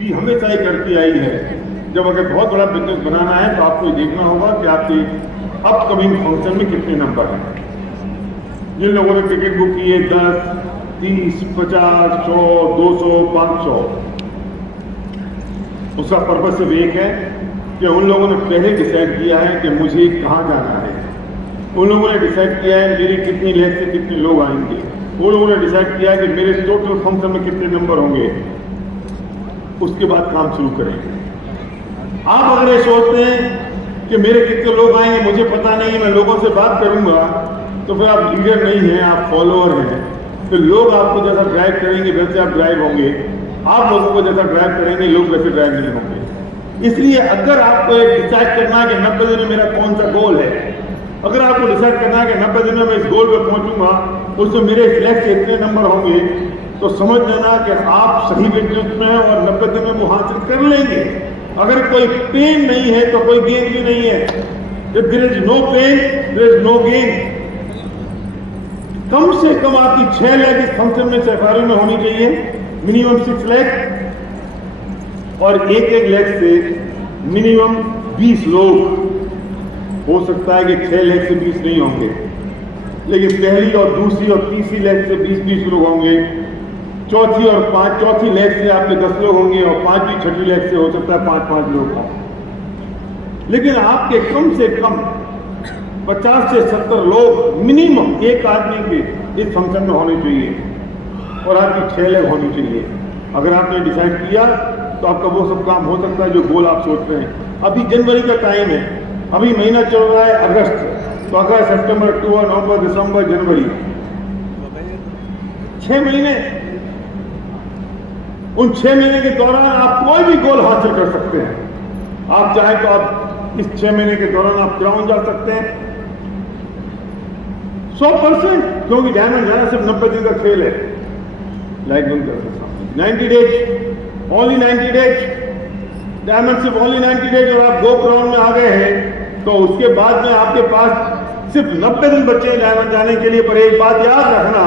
भी हमेशा ही करती आई है। जब अगर बहुत बड़ा बिजनेस बनाना है तो आपको देखना होगा कि आपके अपकमिंग फंक्शन में कितने नंबर हैं। जिन लोगों ने टिकट बुक की है 10, 30, 50, 100, 200, 500, उसका पर्पज सिर्फ एक है कि उन लोगों ने पहले डिसाइड किया है कि मुझे कहाँ जाना है। उन लोगों ने डिसाइड किया है मेरी कितनी लेग से कितने लोग आएंगे। उन लोगों ने डिसाइड किया है कि मेरे टोटल फंक्शन में कितने नंबर होंगे। उसके बाद काम शुरू करेंगे। आप अगर ये सोचते हैं कि मेरे कितने लोग आएंगे मुझे पता नहीं, मैं लोगों से बात करूंगा, तो फिर आप लीडर नहीं हैं, आप फॉलोअर हैं। तो लोग आपको जैसा ड्राइव करेंगे वैसे आप ड्राइव होंगे, आप लोगों को जैसा ड्राइव करेंगे लोग वैसे ड्राइव नहीं होंगे। इसलिए अगर आपको एक डिसाइड करना है कि 90 दिन में मेरा कौन सा गोल है, अगर आपको डिसाइड करना है कि 90 दिन में मैं इस गोल पर पहुंचूंगा, उसमें मेरे सिलेक्ट से इतने नंबर होंगे, तो समझ लेना कि आप सही बिजनेस में हैं और 90 दिन में वो हासिल कर लेंगे। अगर कोई पेन नहीं है तो कोई गेन भी नहीं है। If there is no pain, there is no gain. कम से कम आपकी 6 लाख इस फंक्शन में सफारी में होनी चाहिए, मिनिमम 6 लाख, और एक लाख से मिनिमम 20 लोग। हो सकता है कि 6 लाख से 20 नहीं होंगे, लेकिन पहली और दूसरी और तीसरी लाख से 20 लोग होंगे। चौथी लाख से आपके 10 लोग होंगे, और 5वीं 6वीं लाख से हो सकता है 5 लोग हों। लेकिन आपके कम से कम 50 से 70 लोग मिनिमम एक आदमी के इस फंक्शन में होने चाहिए, और आपकी 6 लाख होनी चाहिए। अगर आपने डिसाइड किया तो आपका वो सब काम हो सकता है जो गोल आप सोच रहे हैं। अभी जनवरी का टाइम है, अभी महीना चल रहा है अगस्त, तो अगस्त, सितंबर, अक्टूबर, नवंबर, दिसंबर, जनवरी, 6 महीने। उन 6 महीने के दौरान आप कोई भी गोल हासिल कर सकते हैं। आप चाहे तो आप इस 6 महीने के दौरान आप ग्राउंड जा सकते हैं 100%, क्योंकि डायमंड जाना सिर्फ 90 दिन का खेल है। Like 90 days, only 90 days, diamond सिर्फ ओनली 90 डेज, और आप गो ग्राउंड में आ गए हैं तो उसके बाद में आपके पास सिर्फ 90 दिन बचे हैं डायमंड जाने के लिए। पर एक बात याद रखना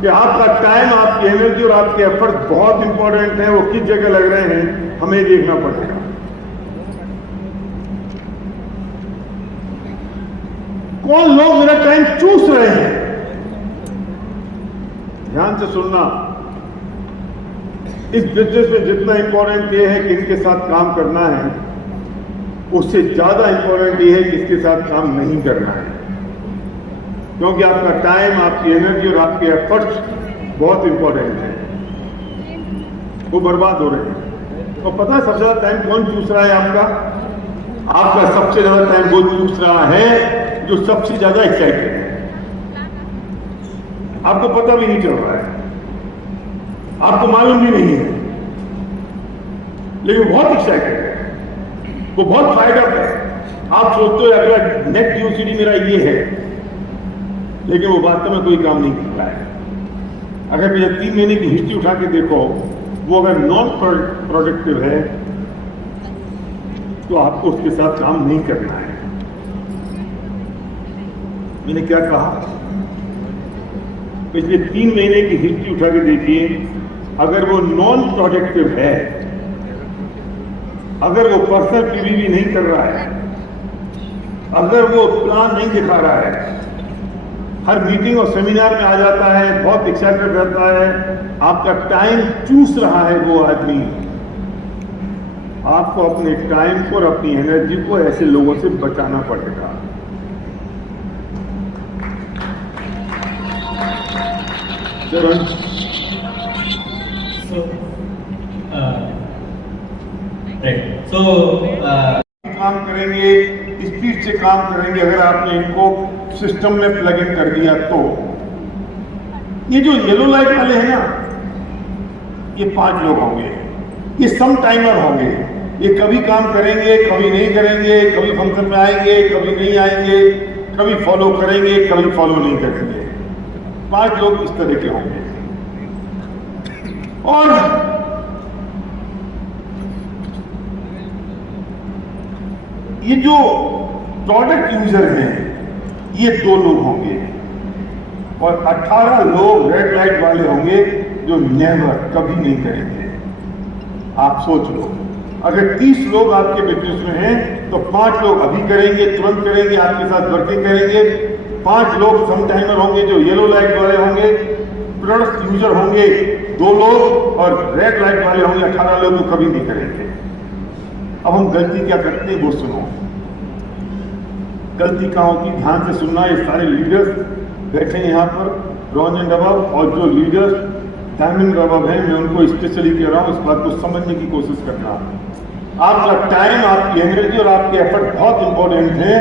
कि आपका टाइम, आपकी एनर्जी और आपके एफर्ट बहुत इंपॉर्टेंट है। वो किस जगह लग रहे हैं हमें देखना पड़ेगा। कौन लोग मेरा टाइम चूस रहे हैं, ध्यान से सुनना। इस बिजनेस में जितना इंपॉर्टेंट ये है कि इनके साथ काम करना है, उससे ज्यादा इंपॉर्टेंट ये है कि इसके साथ काम नहीं करना है। क्योंकि आपका टाइम, आपकी एनर्जी और आपके एफर्ट्स बहुत इंपॉर्टेंट है, वो बर्बाद हो रहे हैं। तो पता है सबसे ज्यादा टाइम कौन चूस रहा है आपका? आपका सबसे ज्यादा टाइम वो चूस रहा है जो सबसे ज्यादा एक्साइटेड है। आपको पता भी नहीं चल रहा है, आपको मालूम भी नहीं है, लेकिन बहुत एक्साइटेड है, वो बहुत फायदा है। आप सोचते हो अगला नेक्स्ट यूसीडी मेरा ये है, लेकिन वो वास्तव में कोई काम नहीं कर रहा है। अगर पिछले 3 महीने की हिस्ट्री उठा के देखो, वो अगर नॉन प्रोडक्टिव है तो आपको उसके साथ काम नहीं करना है। मैंने क्या कहा? पिछले 3 महीने की हिस्ट्री उठा के देखिए, अगर वो नॉन प्रोडक्टिव है, अगर वो पर्सनल पीवी नहीं कर रहा है, अगर वो प्लान नहीं दिखा रहा है, हर मीटिंग और सेमिनार में आ जाता है, बहुत एक्साइटेड रहता है, आपका टाइम चूस रहा है वो आदमी, आपको अपने टाइम को और अपनी एनर्जी को ऐसे लोगों से बचाना पड़ेगा। काम करेंगे, स्पीड से काम करेंगे। अगर आपने इनको सिस्टम में प्लग इन कर दिया तो ये जो येलो लाइट वाले हैं ना, ये 5 लोग होंगे, ये सम टाइमर होंगे। ये कभी काम करेंगे, कभी नहीं करेंगे, कभी फंक्शन में आएंगे, कभी नहीं आएंगे, कभी फॉलो करेंगे, कभी फॉलो नहीं करेंगे। 5 लोग इस तरह के होंगे। और ये जो प्रोडक्ट यूजर हैं, ये 2 लोग होंगे, और 18 लोग रेड लाइट वाले होंगे जो नेवर, कभी नहीं करेंगे। आप सोच लो, अगर 30 लोग आपके बिजनेस में हैं तो 5 लोग अभी करेंगे, तुरंत करेंगे, आपके साथ बढ़ के करेंगे। 5 लोग सम टाइमर होंगे जो येलो लाइट वाले होंगे, प्रोडक्ट यूजर होंगे 2 लोग, और रेड लाइट वाले होंगे 18 लोग जो कभी नहीं करेंगे। अब हम गलती क्या करते हैं वो सुनो। गलती कहाँ होती, ध्यान से सुनना। ये सारे लीडर्स बैठे हैं यहाँ पर, ब्रॉन्ज एंड अबव, और जो लीडर्स डायमंड अबव हैं, मैं उनको स्पेशली कह रहा हूँ इस बात को समझने की कोशिश करना। आपका टाइम, आपकी एनर्जी और आपके एफर्ट बहुत इंपॉर्टेंट है।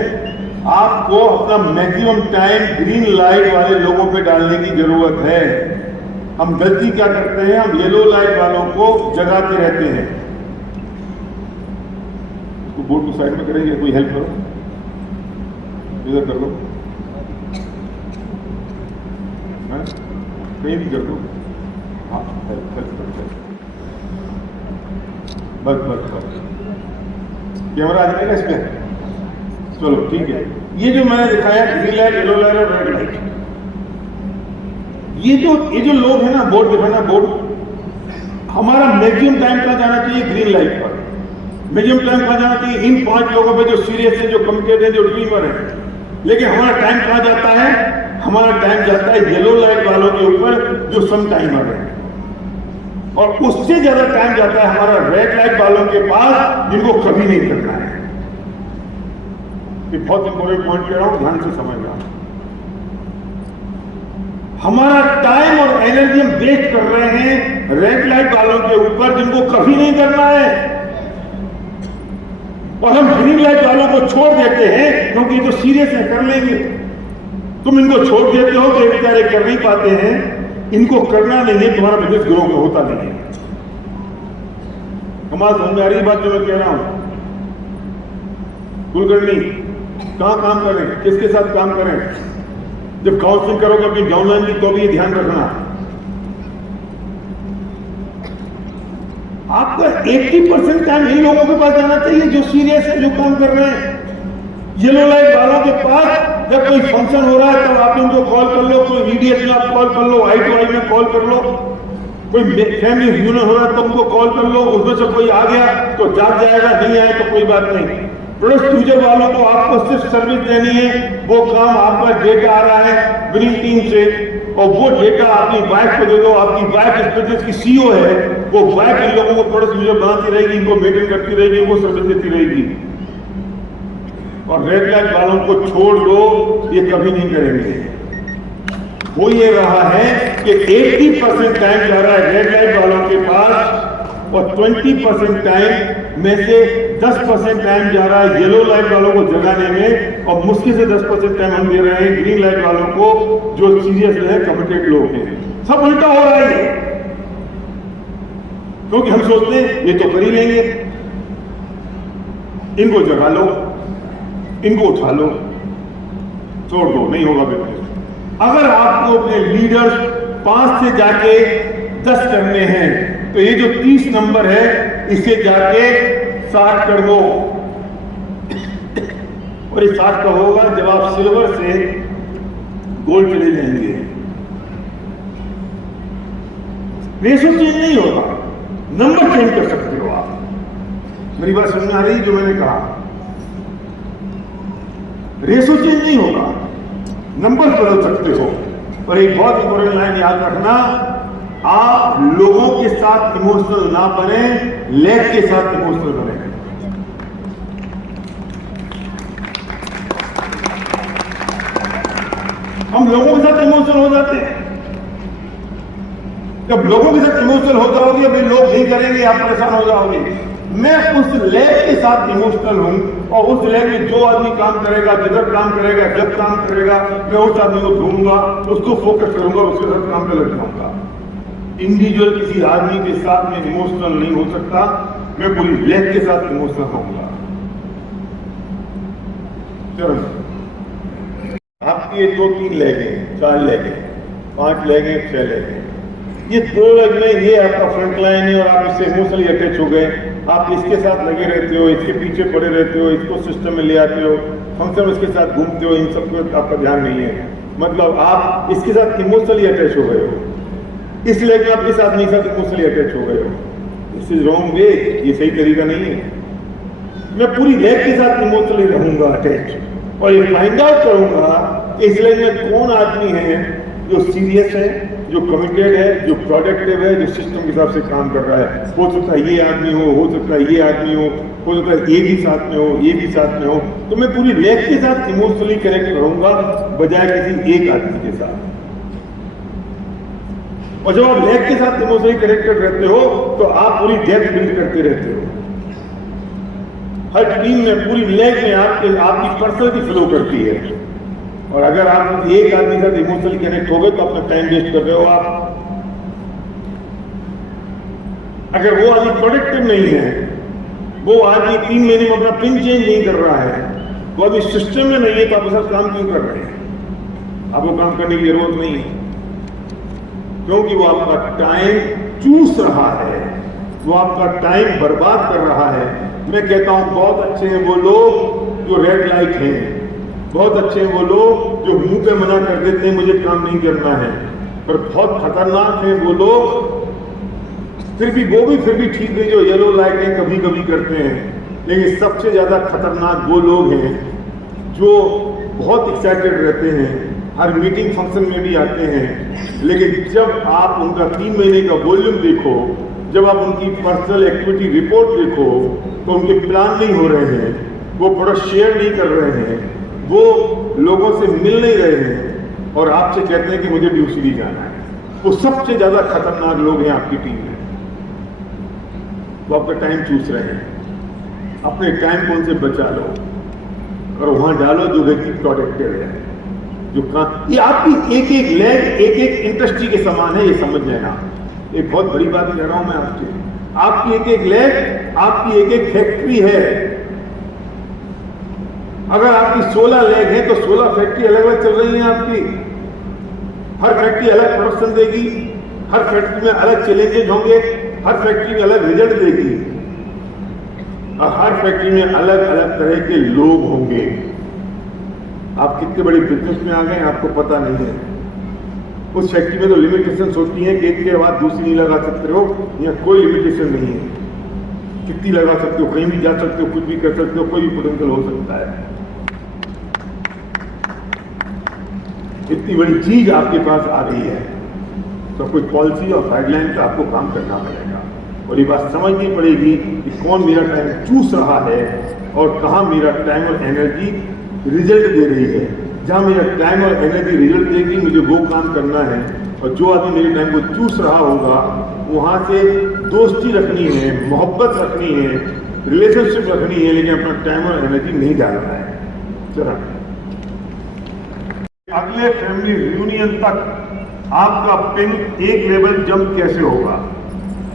आपको अपना मैक्सिमम टाइम ग्रीन लाइट वाले लोगों पे डालने की जरूरत है। हम गलती क्या करते हैं, हम येलो लाइट वालों को जगाते रहते हैं। तो बोर्ड को साइड में करेंगे, कोई हेल्प करो, इधर कर लो, कहीं भी कर दो। हाँ, बस बस बस, कैमरा आ जाएगा इस पे, चलो ठीक है। ये जो मैंने दिखाया ग्रीन लाइट, येलो लाइट और रेड लाइट, ये जो लोग हैं ना, बोर्ड दिखाना, बोर्ड, हमारा मैक्सिमम टाइम कहाँ जाना चाहिए, ग्रीन लाइट पर। मैक्सिमम टाइम कहाँ जाना चाहिए, इन 5 लोगों पे जो सीरियस है, जो कमिटेड है, जो ड्रीमर है। लेकिन हमारा टाइम कहाँ जाता है, हमारा टाइम जाता है येलो लाइट वालों के ऊपर जो सम टाइमर है, और उससे ज्यादा टाइम जाता है हमारा रेड लाइट वालों के पास जिनको कभी नहीं करना है। ये बहुत इंपॉर्टेंट पॉइंट कह रहा हूं, ध्यान से समझना। हमारा टाइम और एनर्जी हम वेस्ट कर रहे हैं रेड लाइट वालों के ऊपर जिनको कभी नहीं करना है, और हम ग्रीन लाइट वालों को छोड़ देते हैं क्योंकि तो सीरियस है, कर लेंगे। तुम इनको छोड़ देते हो कि बेचारे कर नहीं पाते हैं, इनको करना नहीं है, तुम्हारा बिजनेस ग्रो होता नहीं है। हमारा समझ आ रही बात जो मैं कह रहा हूं। कुलकर्णी कहां काम करें, किसके साथ काम करें? जब काउंसलिंग करोगे अपनी डाउनलाइन की तो भी ये ध्यान रखना, आपका 80% टाइम इन लोगों के पास जाना चाहिए जो सीरियस है, जो काम कर रहे हैं। येलो लाइट वालों के पास जब कोई फंक्शन हो रहा है तब आप उनको कॉल कर लो, कोई वीडियो में आप कॉल कर लो, I2I में कॉल कर लो, कोई फैमिली रियूनियन हो रहा है तो उनको कॉल कर लो। उसमें से कोई आ गया तो जाग जाएगा, नहीं आए तो कोई बात नहीं। प्रोडक्ट यूजर वालों को आपको सिर्फ सर्विस देनी है, वो काम आपका डेटा आ रहा है बिलिंग टीम से, और वो डेटा अपनी वाइफ को दे दो। आपकी वाइफ इस बिजनेस की CEO है, वो वाइफ इन लोगों को प्रोडक्ट यूजर बनाती रहेगी, इनको मेंटेन करती रहेगी, इनको सर्विस देती रहेगी। और रेड लाइट वालों को छोड़ दो, ये कभी नहीं करेंगे। वो ये रहा है कि 80% टाइम जा रहा है रेड लाइट वालों के पास, और 20% टाइम में से 10% टाइम जा रहा है येलो लाइट वालों को जगाने में, और मुश्किल से 10% टाइम हम दे रहे हैं ग्रीन लाइट वालों को जो सीरियस है, कमिटेड लोग हैं। सब उल्टा हो रहा है, क्योंकि हम सोचते हैं ये तो कर ही लेंगे, इनको जगा लो, इनको उठा लो, छोड़ दो, नहीं होगा बिल्कुल। अगर आपको अपने लीडर्स 5 से जाके 10 करने हैं तो ये जो 30 नंबर है इसे जाके 60 कर दो, और ये 60 का होगा जब आप सिल्वर से गोल्ड चले जाएंगे। रेशो चेंज नहीं होगा, नंबर चेंज कर सकते हो आप। मेरी बात समझ आ रही जो मैंने कहा, रेशो चेंज नहीं होगा, नंबर बदल सकते हो। और एक बहुत इंपॉर्टेंट लाइन याद रखना, आप लोगों के साथ इमोशनल ना बने, लेग के साथ इमोशनल बने। हम लोगों के साथ इमोशनल हो जाते हैं। जब लोगों के साथ इमोशनल हो जाओगे, अभी लोग नहीं करेंगे, आप परेशान हो जाओगे। मैं उस लेग के साथ इमोशनल हूं, और उस लेग में जो आदमी काम करेगा, जिधर काम करेगा, जब काम करेगा, मैं उस आदमी को ढूंढूंगा, उसको फोकस करूंगा, उसके साथ काम पे लग जाऊंगा। इंडिविजुअल किसी आदमी के साथ में इमोशनल नहीं हो सकता, मैं पूरी लेग के साथ इमोशनल होऊंगा। चलो, आपकी ये 2-3 लेग है, 4 लेग है, 5 लेग है, 6 लेग है। ये 2 लेग में ये आपका फ्रंट लाइन है, और आप इससे इमोशनली अटैच हो गए। आप इसके साथ लगे रहते हो, इसके पीछे पड़े रहते हो, इसको सिस्टम में ले आते हो, फंक्शन इसके साथ घूमते हो, इन सब पर आपका ध्यान नहीं है। मतलब आप इसके साथ इमोशनली अटैच हो गए हो, इसलिए कि आप इस आदमी के साथ इमोशनली अटैच हो गए हो। दिस इज रॉन्ग वे, ये सही तरीका नहीं है। मैं पूरी लैब के साथ इमोशनली रहूंगा अटैच और ये फाइंड आउट करूंगा इस लैब में कौन आदमी है जो सीरियस है, जो कमिटेड है, जो प्रोडक्टिव है, जो सिस्टम के हिसाब से काम कर रहा है। हो सकता है ये आदमी हो सकता है ये आदमी हो सकता है ये भी साथ में हो, ये भी साथ में हो। तो मैं पूरी लैब के साथ इमोशनली कनेक्ट रहूंगा बजाय किसी एक आदमी के साथ। और जब आप लैब के साथ इमोशनली कनेक्टेड रहते हो तो आप पूरी डेप्थ बिल्ड करते रहते हो। हर टीम में, पूरी लैब में आपकी पर्सनैलिटी फ्लो करती है। और अगर आप एक आदमी के साथ इमोशनली कनेक्ट हो गए तो अपना टाइम वेस्ट कर रहे हो आप। अगर वो आदमी प्रोडक्टिव नहीं है, वो आदमी 3 महीने में अपना पिन चेंज नहीं कर रहा है, वो अभी सिस्टम में नहीं है, तो आप उसका काम क्यों कर रहे हैं? आपको काम करने की जरूरत नहीं है, क्योंकि वो आपका टाइम चूस रहा है, वो आपका टाइम बर्बाद कर रहा है। मैं कहता हूं बहुत अच्छे हैं वो लोग जो रेड लाइट हैं, बहुत अच्छे हैं वो लोग जो मुंह पे मना कर देते हैं मुझे काम नहीं करना है, पर बहुत खतरनाक है वो लोग फिर भी ठीक है जो येलो लाइटें कभी कभी करते हैं। लेकिन सबसे ज्यादा खतरनाक वो लोग हैं जो बहुत एक्साइटेड रहते हैं, हर मीटिंग फंक्शन में भी आते हैं, लेकिन जब आप उनका 3 महीने का वॉल्यूम देखो, जब आप उनकी पर्सनल एक्टिविटी रिपोर्ट देखो तो उनके प्लान नहीं हो रहे हैं, वो प्रोडक्ट शेयर नहीं कर रहे हैं, वो लोगों से मिल नहीं रहे हैं और आपसे कहते हैं कि मुझे ड्यूटी जाना है। वो सबसे ज्यादा खतरनाक लोग हैं आपकी टीम में। वो आपका टाइम चूस रहे हैं, अपने टाइम को उनसे बचा लो और वहां डालो जो व्यक्ति प्रोडक्टिव है, जो काम। ये आपकी एक एक लैब एक एक इंडस्ट्री के समान है, ये समझ लेना। एक बहुत बड़ी बात कह रहा हूं मैं आपकी एक एक लैब आपकी एक एक फैक्ट्री है। अगर आपकी 16 लैब है तो 16 फैक्ट्री अलग अलग चल रही है आपकी। हर फैक्ट्री अलग प्रोडक्शन देगी, हर फैक्ट्री में अलग चैलेंजेस होंगे, हर फैक्ट्री में अलग रिजल्ट देगी और हर फैक्ट्री में अलग अलग तरह के लोग होंगे। आप कितने बड़े बिजनेस में आ गए आपको पता नहीं है। उस फैक्ट्री में तो लिमिटेशंस होती हैं कि एक के बाद दूसरी नहीं लगा सकते हो, यहाँ कोई लिमिटेशन नहीं है। कितनी लगा सकते हो, कहीं भी जा सकते हो, कुछ भी कर सकते हो, कोई भी पोटेंशियल हो सकता है। इतनी बड़ी चीज आपके पास आ रही है तो कोई पॉलिसी और गाइडलाइन का आपको काम करना पड़ेगा और ये बात समझनी पड़ेगी कि कौन मेरा टाइम चूस रहा है और कहाँ मेरा टाइम और एनर्जी रिजल्ट दे रही है। जहाँ मेरा टाइम और एनर्जी रिजल्ट देगी मुझे वो काम करना है और जो आदमी मेरे टाइम को चूस रहा होगा वहाँ से दोस्ती रखनी है, मोहब्बत रखनी है, रिलेशनशिप रखनी है, लेकिन अपना टाइम और एनर्जी नहीं डालना है। चला अगले फैमिली रियूनियन तक आपका पिन एक लेवल जंप कैसे होगा?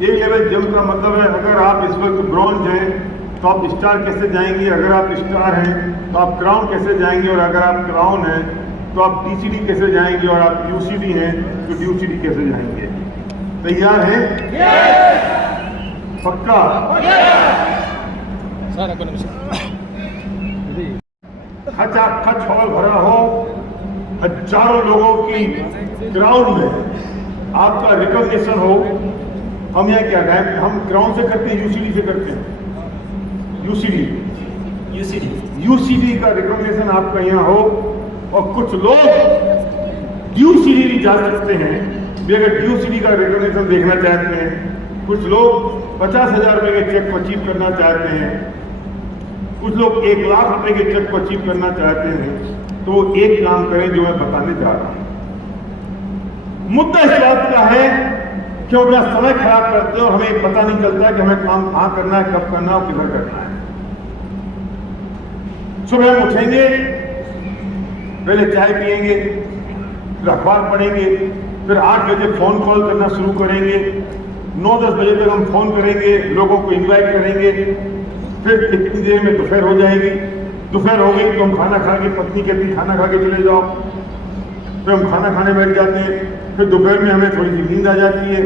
एक लेवल जंप का मतलब है अगर आप इस वक्त ब्रॉन्ज हैं तो आप स्टार कैसे जाएंगे, अगर आप स्टार हैं तो आप क्राउन कैसे जाएंगे, और अगर आप क्राउन हैं तो आप डीसीडी कैसे जाएंगे, और आप यूसीडी हैं तो ड्यूसीडी कैसे जाएंगे। तैयार हैं? पक्का? खच हॉल भरा हो, हजारों लोगों की क्राउड में आपका रिकॉग्निशन हो। हम यहाँ क्या है, हम क्राउन से करते हैं, यूसीडी से करते हैं। यूसीडी का रिकॉग्निशन आपका यहाँ हो, और कुछ लोग ड्यूसीडी भी जा सकते हैं भी अगर ड्यूसीडी का रिकॉग्निशन देखना चाहते हैं। कुछ लोग 50,000 रुपए के चेक को अचीव करना चाहते हैं, कुछ लोग 1 लाख रुपए के चेक को अचीव करना चाहते हैं। तो एक काम करें जो मैं बताने जा रहा हूं। मुद्दा इस बात का है कि वो अपना समय खराब करते हो, हमें पता नहीं चलता कि हमें काम कहां करना है, कब करना है और किधर करना है। सुबह हम उठेंगे, पहले चाय पिएंगे, फिर अखबार पढ़ेंगे, फिर 8 बजे फोन कॉल करना शुरू करेंगे, 9-10 बजे तक हम फोन करेंगे, लोगों को इन्वाइट करेंगे, फिर इतनी देर में दोपहर हो जाएगी। दोपहर हो गई तो हम खाना खा के, पत्नी कहती खाना खा के चले जाओ, फिर हम खाना खाने बैठ जाते हैं। फिर दोपहर में हमें थोड़ी सी नींद आ जाती है,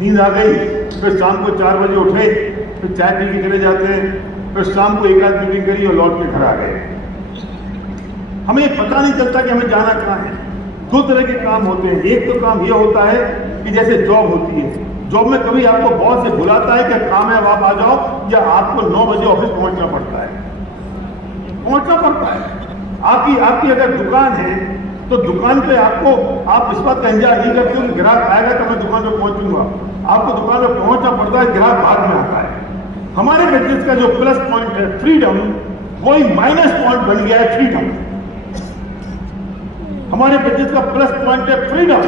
नींद आ गई फिर शाम को 4 बजे उठे, फिर चाय पी के चले जाते हैं, फिर शाम को 1 आध मीटिंग करी और लौट के घर आ गए। हमें पता नहीं चलता कि हमें जाना कहाँ है। 2 तरह के काम होते हैं। एक तो काम यह होता है कि जैसे जॉब होती है, जॉब में कभी आपको बॉस से बुलाता है कि काम है आप आ जाओ, या आपको 9 बजे ऑफिस पहुंचना पड़ता है? पहुंचना पड़ता है। आपकी अगर दुकान है तो दुकान पे आपको, आप इस बात का इंतजार नहीं करते हो कि ग्राहक आएगा तो मैं दुकान पे पहुंचूंगा। आपको दुकान पे पहुंचना पड़ता है, ग्राहक बाद में आता है। हमारे बिजनेस का जो प्लस पॉइंट है फ्रीडम, वही माइनस पॉइंट बन गया है फ्रीडम। हमारे बिजनेस का प्लस पॉइंट है फ्रीडम,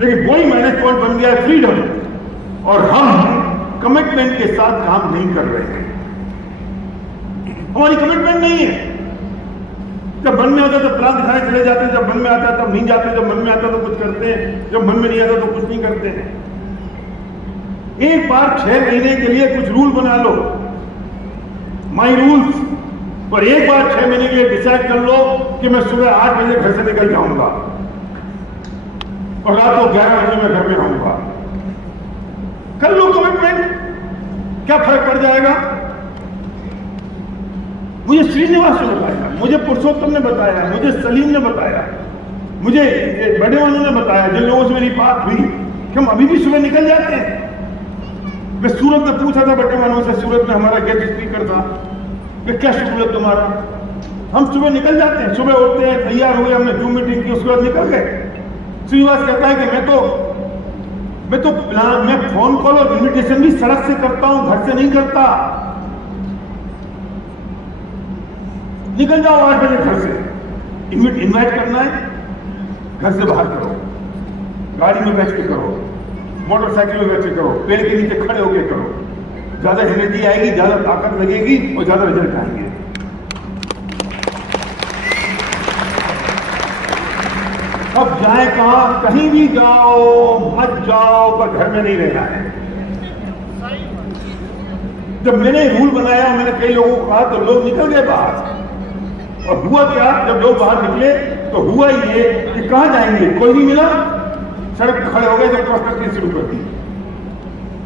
लेकिन वही माइनस पॉइंट बन गया है फ्रीडम। और हम कमिटमेंट के साथ काम नहीं कर रहे हैं। हमारी कमिटमेंट नहीं है। जब मन में आता तो प्लान दिखाने चले जाते हैं, जब मन में आता तब नहीं जाते, जब मन में आता तो कुछ करते हैं, जब मन में नहीं आता तो कुछ नहीं करते हैं। एक बार 6 महीने के लिए कुछ रूल बना लो, माई रूल्स, और एक बार 6 महीने के लिए डिसाइड कर लो कि मैं सुबह 8 बजे घर से निकल जाऊंगा और रात को 11 बजे मैं घर में आऊंगा। कर लो कमिटमेंट, क्या फर्क पड़ जाएगा? मुझे श्रीनिवास ने बताया, मुझे पुरुषोत्तम ने बताया, मुझे सलीम ने बताया, मुझे बड़े वालों ने बताया, जिन लोगों से मेरी बात हुई कि हम अभी भी सुबह निकल जाते हैं। मैं सूरत में पूछा था बड़े वालों से, सूरत में हमारा गेस्ट स्पीकर था, कि क्या शेड्यूल है तुम्हारा? हम सुबह निकल जाते हैं, सुबह उठते हैं, तैयार हुए, हमने जूम मीटिंग की, उसके बाद निकल गए। श्रीनिवास कहता है कि मैं फोन कॉल और इन्विटेशन भी सड़क से करता हूं, घर से नहीं करता। निकल जाओ 8 बजे घर से। इन्वाइट करना है, घर से बाहर करो, गाड़ी में बैठ के करो, मोटरसाइकिल में बैठ के करो, पेड़ के नीचे खड़े होके करो। ज्यादा एनर्जी आएगी, ज्यादा ताकत लगेगी और ज्यादा रिजल्ट आएंगे। अब जाए कहां? कहीं भी जाओ, मत जाओ, पर घर में नहीं रहना है। जब मैंने रूल बनाया, मैंने कई लोगों को कहा तो लोग निकल गए बाहर। और हुआ क्या? जब लोग बाहर निकले तो हुआ ये कि कहां जाएंगे, कोई नहीं मिला, सड़क पर खड़े हो गए, तो प्रोस्पेक्टिंग शुरू कर दी,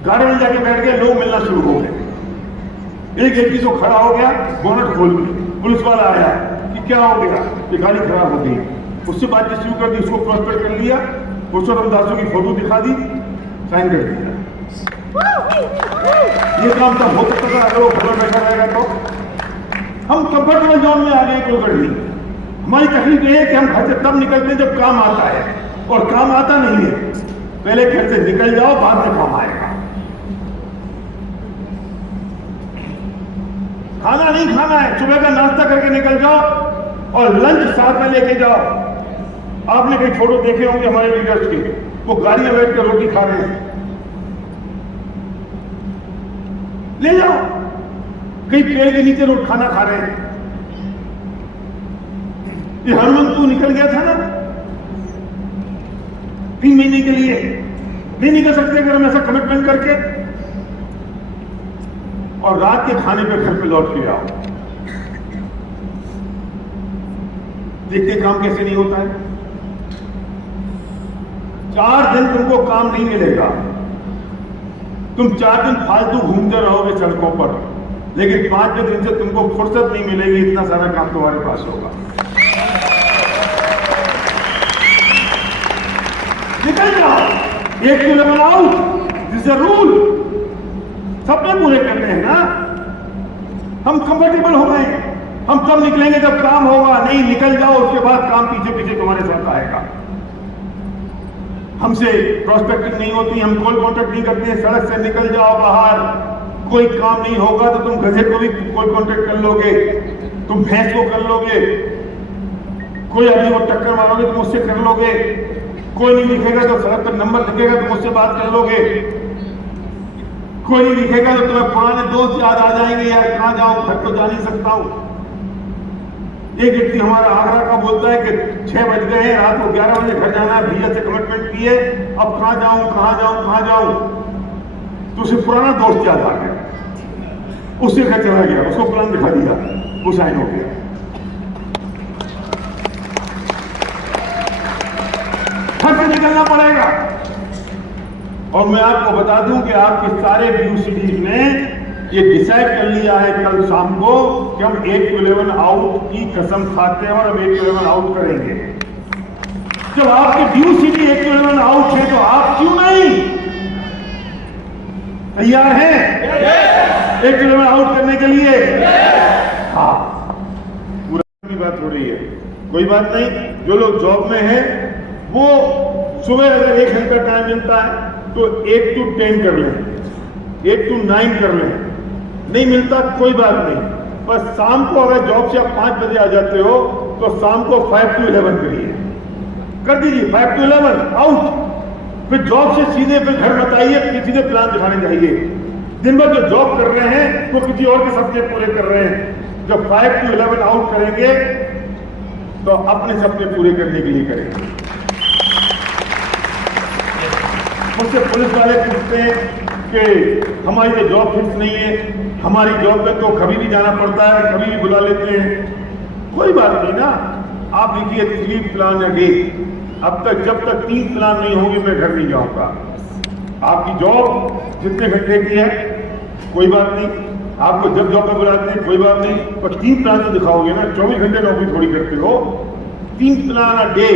गाड़ी में जाके बैठ गए, लोग मिलना शुरू हो गए। एक व्यक्ति तो खड़ा हो गया, बोनट खोल दी, पुलिस वाला आया कि क्या हो गया, ये गाड़ी खराब हो गई। उससे बातचीत शुरू कर दी, उसको प्रोस्पेक्ट कर लिया, पुरुषोत्तम दासों की फोटो दिखा दी, साइन कर दिया। ये काम तब हो सकता था अगर वो घर बैठा रहेगा तो। हम कंफर्टेबल जोन में आ गए कुलकर्णी नहीं। हमारी तकलीफ ये है कि हम घर से तब निकलते हैं जब काम आता है, और काम आता नहीं है। पहले घर से निकल जाओ, बाद में काम आएगा। खाना नहीं खाना है, सुबह का नाश्ता करके निकल जाओ और लंच साथ में लेके जाओ। आपने कई फोटो देखे होंगे हमारे लीडर्स के, वो गाड़ी में बैठ कर रोटी खा रहे हैं, ले जाओ। कई पेड़ के नीचे रोट खाना खा रहे हैं। ये हनुमंतु निकल गया था ना 3 महीने के लिए, नहीं निकल सकते अगर हम ऐसा कमिटमेंट करके। और रात के खाने पे घर पे लौट के आओ। देखते काम कैसे नहीं होता है। 4 दिन तुमको काम नहीं मिलेगा, तुम 4 दिन फालतू घूमते रहोगे सड़कों पर, लेकिन 5वें दिन से तुमको फुर्सत नहीं मिलेगी, इतना सारा काम तुम्हारे पास होगा। निकल जाओ, 1 to 11 out, this is a rule. सबने पूरे करने हैं ना। हम कंफर्टेबल हो गए, हम तब निकलेंगे जब काम होगा। नहीं, निकल जाओ, उसके बाद काम पीछे पीछे तुम्हारे साथ आएगा। हमसे प्रोस्पेक्टिंग नहीं होती, हम कॉल कॉन्टेक्ट नहीं करते, सड़क से निकल जाओ बाहर। कोई काम नहीं होगा तो तुम गधे को भी कॉल कॉन्टेक्ट कर लोगे, तुम भैंस को कर लोगे, कोई आदमी को टक्कर मारोगे तुम उससे कर लोगे, कोई नहीं दिखेगा तो सड़क पर नंबर दिखेगा तुम उससे बात कर लोगे, कोई नहीं दिखेगा तो तुम्हें पुराने दोस्त याद आ जाएंगे, यार कहां जाऊं, घर तो जा नहीं सकता हूं। एक व्यक्ति हमारा आगरा का बोलता है कि 6 बज गए हैं, रात को 11 बजे घर जाना है, भैया से कमिटमेंट की है, अब कहां जाऊं कहां जाऊं कहां जाऊं। तो उसे पुराना दोस्त याद आ गया, उससे घर चला गया, उसको प्लान दिखा दिया, वो साइन हो गया। घर से निकलना पड़ेगा। और मैं आपको बता दूं कि आपके सारे यूनिवर्सिटीज ने ये डिसाइड कर लिया है कल शाम को कि हम 8 to 11 आउट की कसम खाते हैं और हम 8 to 11 आउट करेंगे। जब आपके ड्यू सिटी 8 to 11 आउट है तो आप क्यों नहीं? तैयार हैं? 1 टू 11 आउट करने के लिए? हाँ, पूरा की बात हो रही है, कोई बात नहीं। जो लोग जॉब में हैं वो सुबह अगर 1 घंटा टाइम मिलता है तो 8 to 10 कर लें, 8 to 9 कर लें। नहीं मिलता कोई बात नहीं, पर शाम को अगर जॉब से आप 5 बजे आ जाते हो तो शाम को 5 to 11 करिए, कर दीजिए 5 to 11 आउट। फिर जॉब से सीधे फिर घर मत आइए, फिर सीधे प्लान दिखाने जाइए। दिन भर जो जॉब कर रहे हैं वो किसी और के सपने पूरे कर रहे हैं। जब 5 to 11 आउट करेंगे तो अपने सपने पूरे करने के लिए करेंगे। मुझसे पुलिस वाले पूछते हैं कि हमारी तो जॉब फिक्स नहीं है, हमारी जॉब में तो कभी भी जाना पड़ता है, कभी भी बुला लेते हैं। कोई बात नहीं ना, आप लिखिए 3 प्लान अ डे। अब तक जब तक 3 प्लान नहीं होंगे मैं घर नहीं जाऊंगा। आपकी जॉब जितने घंटे की है कोई बात नहीं, आपको जब जॉब पे बुलाते हैं कोई बात नहीं, पर 3 प्लान तो दिखाओगे ना। 24 घंटे नौकरी थोड़ी करते हो। 3 प्लान अ डे,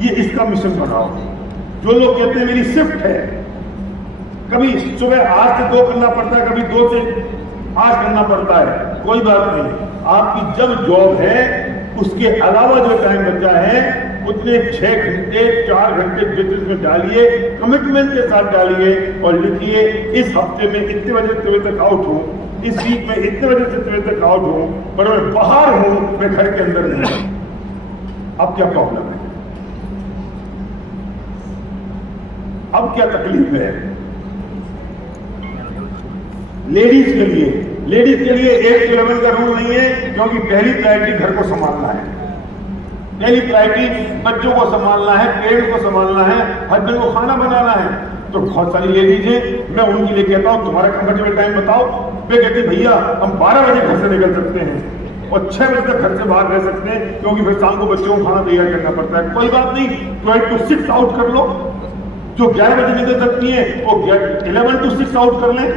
ये इसका मिशन बनाओ। जो लोग कहते हैं मेरी शिफ्ट है, कभी सुबह 8 से 2 करना पड़ता है, कभी 2 से 8 करना पड़ता है, कोई बात नहीं। आपकी जब जॉब है उसके अलावा जो टाइम बचा है उतने 6 घंटे 4 घंटे बिजनेस में डालिए, कमिटमेंट के साथ डालिए और लिखिए इस हफ्ते में इतने बजे तक आउट हूं, इस वीक में इतने बजे से इतने तक आउट हूं, पर मैं बाहर हूं, मैं घर के अंदर नहीं हूं। अब क्या प्रॉब्लम है? अब क्या तकलीफ है? लेडीज के लिए 8 to 11 का रूल नहीं है, क्योंकि पहली प्रायोरिटी घर को संभालना है, पहली प्रायोरिटी बच्चों को संभालना है, पेरेंट्स को संभालना है, हस्बैंड को खाना बनाना है। तो बहुत सारी लेडीज है, मैं उनके लिए कहता हूं तुम्हारा कंफर्टेबल टाइम बताओ। वे कहते भैया हम 12 बजे घर से निकल सकते हैं और 6 बजे तक घर से बाहर रह सकते हैं, क्योंकि फिर शाम को बच्चों को खाना तैयार करना पड़ता है। कोई बात नहीं, 12 to 6 आउट कर लो। जो 11 बजे निकल सकती है वो 11 to 6 आउट कर लें।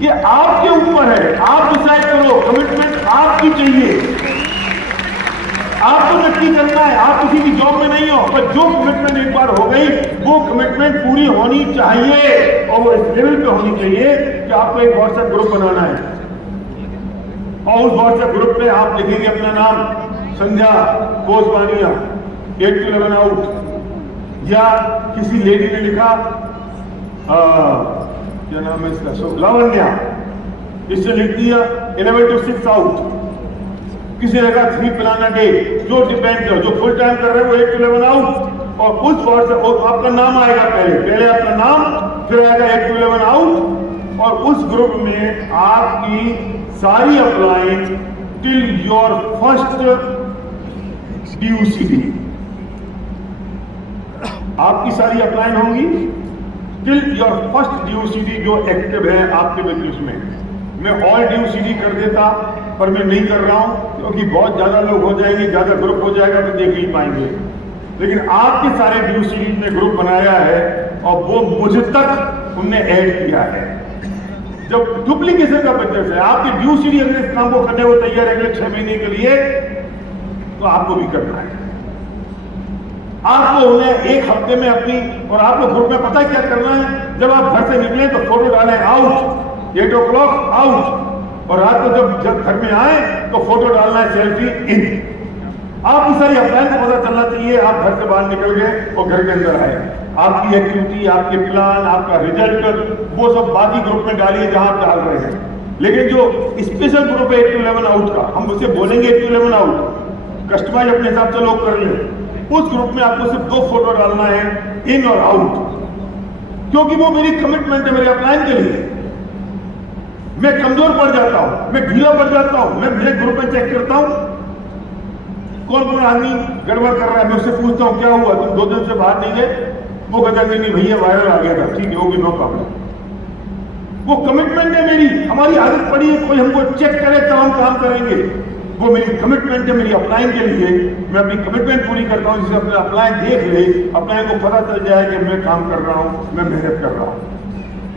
ये आपके ऊपर है, आप डिसाइड करो। कमिटमेंट आपकी चाहिए, आपको नक्की करना है। आप किसी की जॉब में नहीं हो, पर जो कमिटमेंट एक बार हो गई वो कमिटमेंट पूरी होनी चाहिए, और वो इस लेवल पे होनी चाहिए कि आपको एक व्हाट्सएप ग्रुप बनाना है, और उस व्हाट्सएप ग्रुप पे आप लिखेंगे अपना नाम, संध्या पोस्टवानिया 8 to 11 आउट। या किसी लेडी ने लिखा क्या नाम है इसका, लावण्या, इससे लिख दिया 11 to 6 आउट। किसी ने कहा 3 प्लान अ डे, जो डिपेंड करो, जो फुल टाइम कर रहे हैं वो 8 to 11 आउट। और उस व्हाट्सएप आपका नाम आएगा, पहले आपका नाम, फिर आएगा 8 to 11 आउट, और उस ग्रुप में आपकी सारी applying till your first DUCD, आपकी सारी अप्लाइंग होंगी टिल योर फर्स्ट DUCD जो एक्टिव है आपके बिजनेस में। मैं ऑल DUCD कर देता, पर मैं नहीं कर रहा हूं, क्योंकि बहुत ज्यादा लोग हो जाएंगे, ज्यादा ग्रुप हो जाएगा तो देख नहीं पाएंगे। लेकिन आपके सारे DUCD ने ग्रुप बनाया है और वो मुझे तक उनने ऐड किया है। जब डुप्लीकेशन का बिजनेस है, आपके DUCD अगर इस काम को करने को तैयार है अगले 6 महीने के लिए, तो आपको भी करना है। आपको उन्हें 1 हफ्ते में अपनी, और आपको ग्रुप में पता है क्या करना है, जब आप घर से निकले तो फोटो डालें आउट, 8 o'clock आउट, और रात को जब घर में आए तो फोटो डालना है सेल्फी इन। आपकी सारी अप्लाइंग को पता चलना चाहिए आप घर से बाहर निकल गए और घर के अंदर आए। आपकी एक्टिविटी, आपके प्लान, आपका रिजल्ट, वो सब बाकी ग्रुप में डालिए जहां आप डाल रहे हैं। लेकिन जो स्पेशल ग्रुप है 8 to 11 आउट का, हम उसे बोलेंगे 8 to 11 आउट, कस्टमाइज अपने हिसाब से लोग कर लें। उस ग्रुप में आपको सिर्फ 2 फोटो डालना है, इन और आउट, क्योंकि वो मेरी कमिटमेंट है मेरे अप्लाइंग के लिए। मैं कमजोर पड़ जाता हूं, मैं ढीला पड़ जाता हूं, मैं मेरे ग्रुप में चेक करता हूं कौन कौन आदमी गड़बड़ कर रहा है। मैं उससे पूछता हूं क्या हुआ, तुम 2 दिन से बाहर नहीं गए? वो कहता है नहीं भैया वायरल आ गया था, ठीक है होगी, नो प्रॉब्लम। वो कमिटमेंट है मेरी, हमारी आदत पड़ी है कोई हमको चेक करे तब हम काम करेंगे। वो मेरी कमिटमेंट है मेरी अप्लाइंग के लिए। मैं अपनी कमिटमेंट पूरी करता हूं, जिससे अपने अप्लाइंग देख ले, अप्लाइंग को पता चल जाए कि मैं काम कर रहा हूं, मैं मेहनत कर रहा हूं।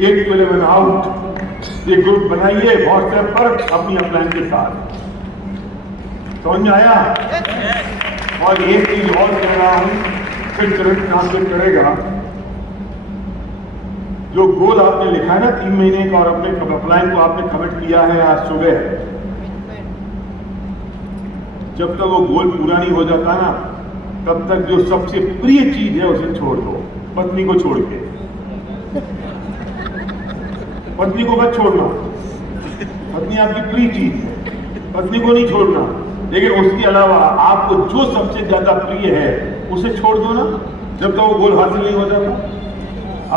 8 to 11 आउट, ये ग्रुप बनाइए व्हाट्सएप पर अपनी अप्लाइंग के साथ। समझ में आया? और एक चीज और कह रहा हूं, फिर तुरंत ट्रांसलेट करेगा। जो गोल आपने लिखा है ना 3 महीने का और अपने अपलाइन को आपने कमिट किया है आज सुबह, जब तक वो गोल पूरा नहीं हो जाता ना, तब तक जो सबसे प्रिय चीज है उसे छोड़ दो। पत्नी को छोड़ के, पत्नी को मत छोड़ना, पत्नी आपकी प्रिय चीज है, पत्नी को नहीं छोड़ना। लेकिन उसके अलावा आपको जो सबसे ज्यादा प्रिय है उसे छोड़ दो ना, जब तक वो गोल हासिल नहीं हो जाता।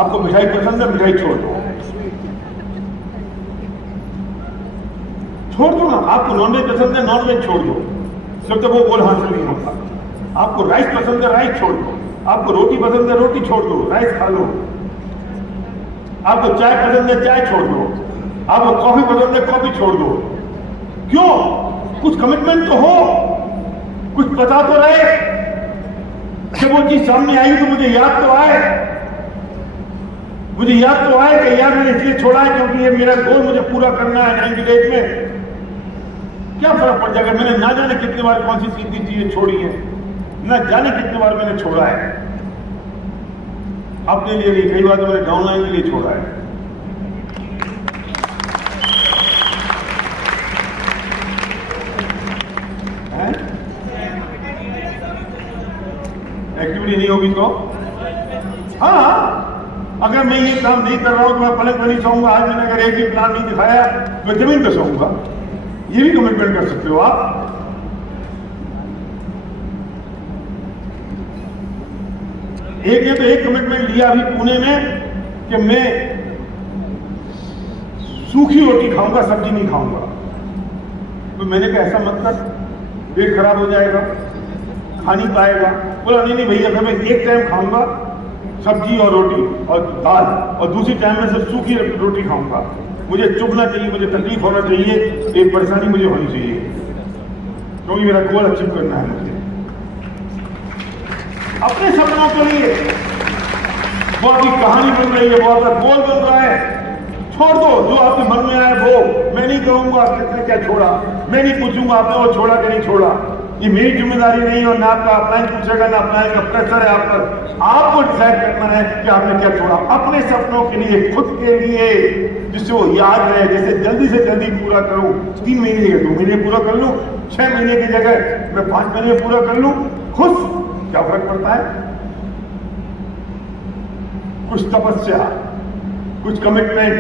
आपको मिठाई पसंद है, मिठाई छोड़ दो, छोड़ दो ना। आपको नॉनवेज पसंद है, नॉनवेज छोड़ दो, जब तक वो गोल हासिल नहीं होता। आपको राइस पसंद है, राइस छोड़ दो। आपको रोटी पसंद है, रोटी छोड़ दो, राइस खा लो। आपको चाय पसंद है, चाय छोड़ दो। आपको कॉफी पसंद है, कॉफी छोड़ दो। क्यों? कुछ कमिटमेंट तो हो, कुछ पता तो रहे। जब वो चीज सामने आएगी तो मुझे याद तो आए, मुझे याद तो आए कि यार मैंने इसलिए छोड़ा है क्योंकि ये मेरा गोल मुझे पूरा करना है 90 डेज में। क्या फर्क पड़ जाएगा? मैंने ना जाने कितने बार कौन सी सीधी चीजें छोड़ी है, ना जाने कितने बार मैंने छोड़ा है। अपने लिए नहीं, कई बार तो मैंने डाउनलाइन के लिए छोड़ा है। एक्टिविटी नहीं होगी तो हाँ, अगर मैं ये काम नहीं कर रहा हूं तो मैं पलंग पर नहीं सोऊंगा। आज मैंने अगर एक भी प्लान नहीं दिखाया, मैं जमीन पर सोऊंगा। ये भी कमिटमेंट कर सकते हो आप। एक ने तो एक कमिटमेंट लिया अभी पुणे में कि मैं सूखी रोटी खाऊंगा, सब्जी नहीं खाऊंगा। तो मैंने कहा ऐसा मत कर, पेट खराब हो जाएगा, खा नहीं पाएगा। बोला नहीं भैया, अगर मैं एक टाइम खाऊंगा सब्जी और रोटी और दाल और दूसरी टाइम में सिर्फ सूखी रोटी खाऊंगा, मुझे चुभना चाहिए, मुझे तकलीफ होना चाहिए, एक परेशानी मुझे होनी चाहिए, क्योंकि मेरा गोल अचीव करना है मुझे अपने सपनों के लिए। वो आपकी कहानी बन रही है, वो आपका गोल बन रहा है। छोड़ दो जो आपके मन में आए वो। मैं नहीं कहूंगा किसने क्या छोड़ा, मैं नहीं पूछूंगा आपने वो छोड़ा कि नहीं छोड़ा। ये मेरी जिम्मेदारी नहीं, और ना आपका अपलाइन पूछेगा, ना अपलाइन का प्रेशर है आप पर। आपको डिसाइड करना है कि आपने क्या छोड़ा अपने सपनों के लिए, खुद के लिए, जिससे वो याद रहे, जिसे जल्दी से जल्दी पूरा करूं। 3 महीने के 2 महीने पूरा कर लूं, 6 महीने की जगह मैं 5 महीने पूरा कर लूं, खुश, क्या फर्क पड़ता है? कुछ तपस्या, कुछ कमिटमेंट,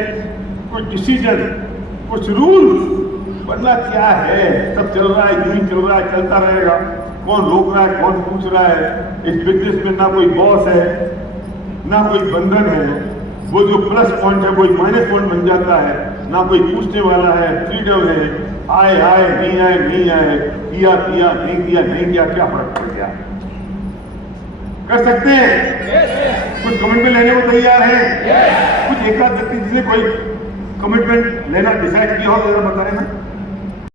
कुछ डिसीजन, कुछ रूल्स। वरना क्या है, सब चल रहा है, यूं चल रहा है, चलता रहेगा। कौन रोक रहा है, कौन पूछ रहा है? इस बिजनेस में ना कोई बॉस है, ना कोई बंधन है। वो जो प्लस पॉइंट है वो माइनस पॉइंट बन जाता है। ना कोई पूछने वाला है, फ्रीडम है। आए आए, नहीं आए नहीं आए, किया किया, नहीं किया नहीं किया, क्या फर्क पड़ गया? कर सकते हैं। कुछ कमिटमेंट लेने को तैयार है? कुछ एक आध व्यक्ति जिसने कोई कमिटमेंट लेना डिसाइड किया हो, जरा बताएं ना।